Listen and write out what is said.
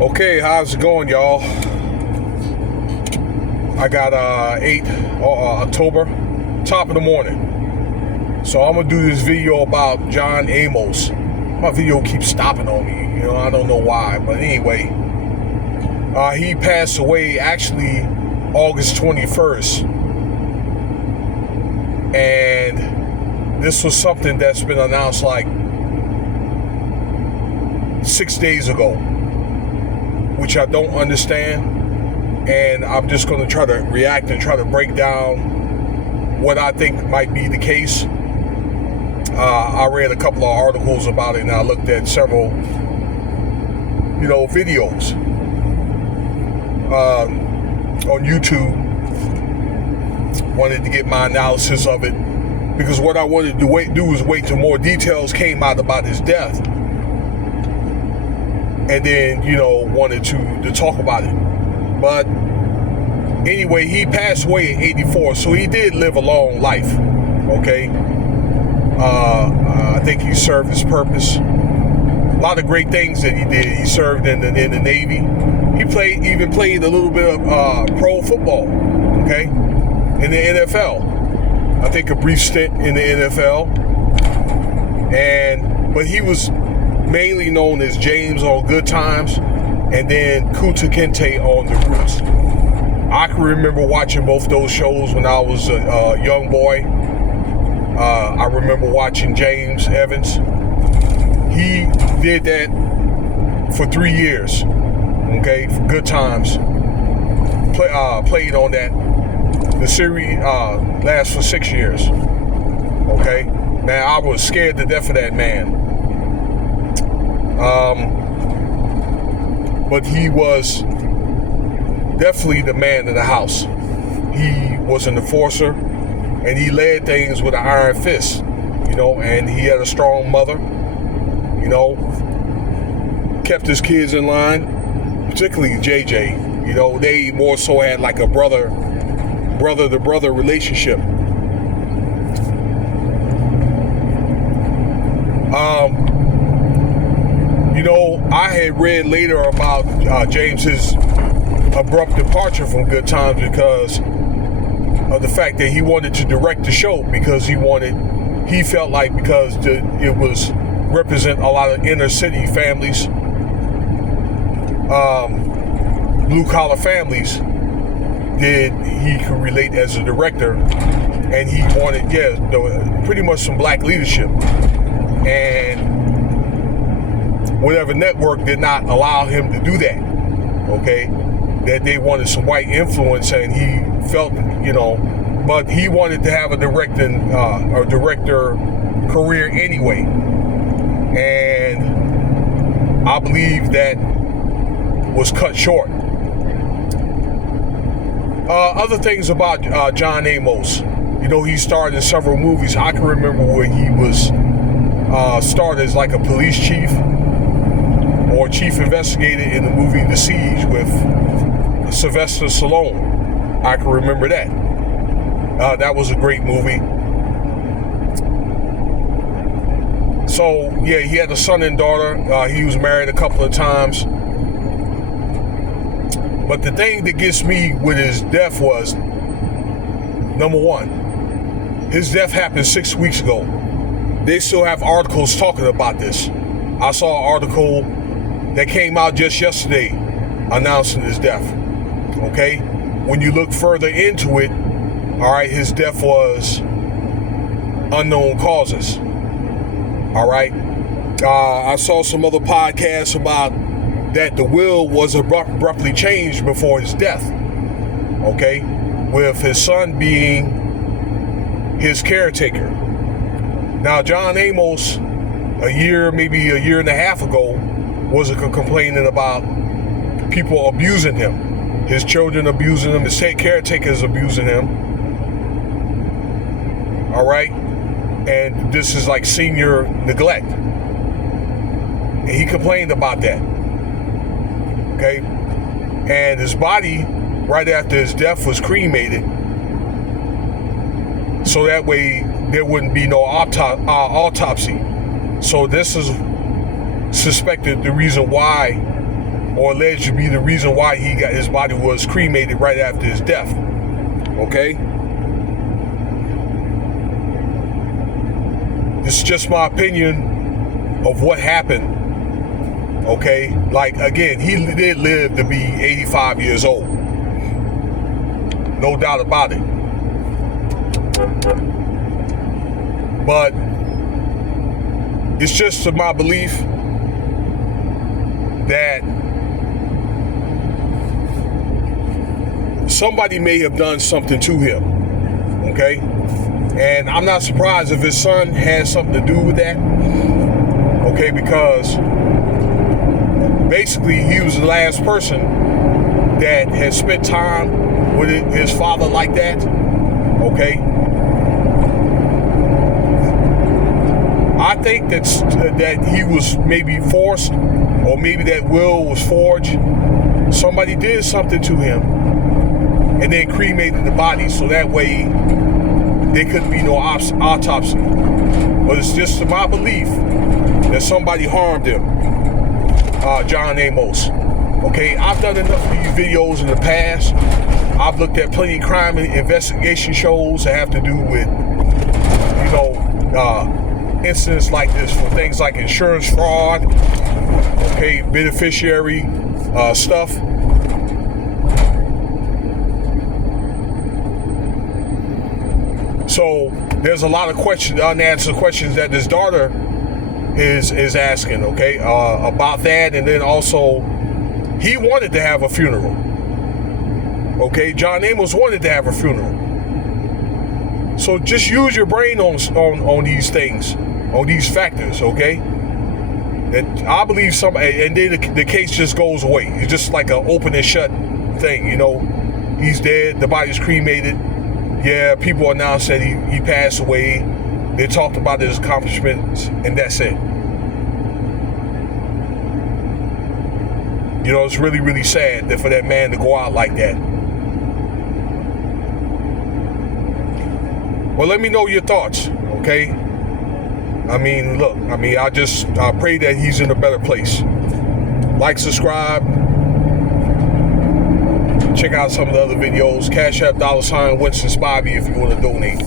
Okay, how's it going, y'all? I got 8 October, top of the morning. So I'm gonna do this video about John Amos. My video keeps stopping on me, I don't know why, but anyway. He passed away actually August 21st. And this was something that's been announced like 6 days ago, which I don't understand. And I'm just going to try to react and try to break down what I think might be the case. I read a couple of articles about it, and I looked at several, videos on YouTube. Wanted to get my analysis of it, because what I wanted to do was wait till more details came out about his death, and then wanted to talk about it. But anyway, he passed away at 84, so he did live a long life. Okay, I think he served his purpose. A lot of great things that he did. He served in the Navy. He even played a little bit of pro football. Okay, in the NFL. I think a brief stint in the NFL. But he was mainly known as James on Good Times, and then Kunta Kinte on The Roots. I can remember watching both those shows when I was a young boy. I remember watching James Evans. He did that for 3 years, okay, for Good Times. Played on that. The series lasts for 6 years, okay? Man, I was scared to death of that man. But he was definitely the man of the house. He was an enforcer, and he led things with an iron fist, and he had a strong mother, kept his kids in line, particularly JJ. They more so had like a brother-to-brother relationship. I had read later about James's abrupt departure from Good Times because of the fact that he wanted to direct the show, because he felt like because it was represent a lot of inner city families, blue collar families, that he could relate as a director, and he wanted pretty much some black leadership. And whatever network did not allow him to do that, okay? That they wanted some white influence, and he felt, but he wanted to have a director career anyway. And I believe that was cut short. Other things about John Amos, he starred in several movies. I can remember where he was starred as like a police chief or chief investigator in the movie The Siege with Sylvester Stallone. I can remember that. That was a great movie. So, yeah, he had a son and daughter. He was married a couple of times. But the thing that gets me with his death was, number one, his death happened 6 weeks ago. They still have articles talking about this. I saw an article that came out just yesterday announcing his death. Okay? When you look further into it, all right, his death was unknown causes. All right? I saw some other podcasts about that the will was abruptly changed before his death. Okay? With his son being his caretaker. Now, John Amos, maybe a year and a half ago, was complaining about people abusing him. His children abusing him, his caretakers abusing him. All right? And this is like senior neglect. And he complained about that. Okay? And his body, right after his death, was cremated. So that way there wouldn't be no autopsy. So this is suspected the reason why or alleged to be the reason why his body was cremated right after his death. Okay? This is just my opinion of what happened. Okay? Like, again, he did live to be 85 years old. No doubt about it. But it's just to my belief that somebody may have done something to him, okay? And I'm not surprised if his son has something to do with that, okay? Because basically he was the last person that had spent time with his father like that, okay? I think that he was maybe forced, or maybe that will was forged. Somebody did something to him and then cremated the body so that way there couldn't be no autopsy. But it's just my belief that somebody harmed him, John Amos. Okay, I've done enough of these videos in the past. I've looked at plenty of crime investigation shows that have to do with, incidents like this, for things like insurance fraud, okay, beneficiary stuff. So there's a lot of unanswered questions that his daughter is asking, okay, about that. And then also, he wanted to have a funeral. Okay, John Amos wanted to have a funeral. So just use your brain on these things, on these factors, okay? That I believe and then the case just goes away. It's just like an open and shut thing, He's dead, the body's cremated. Yeah, people announced that he passed away. They talked about his accomplishments, and that's it. It's really, really sad that for that man to go out like that. Well, let me know your thoughts, okay? I pray that he's in a better place. Like, subscribe. Check out some of the other videos. Cash App $Winston Spivey if you want to donate.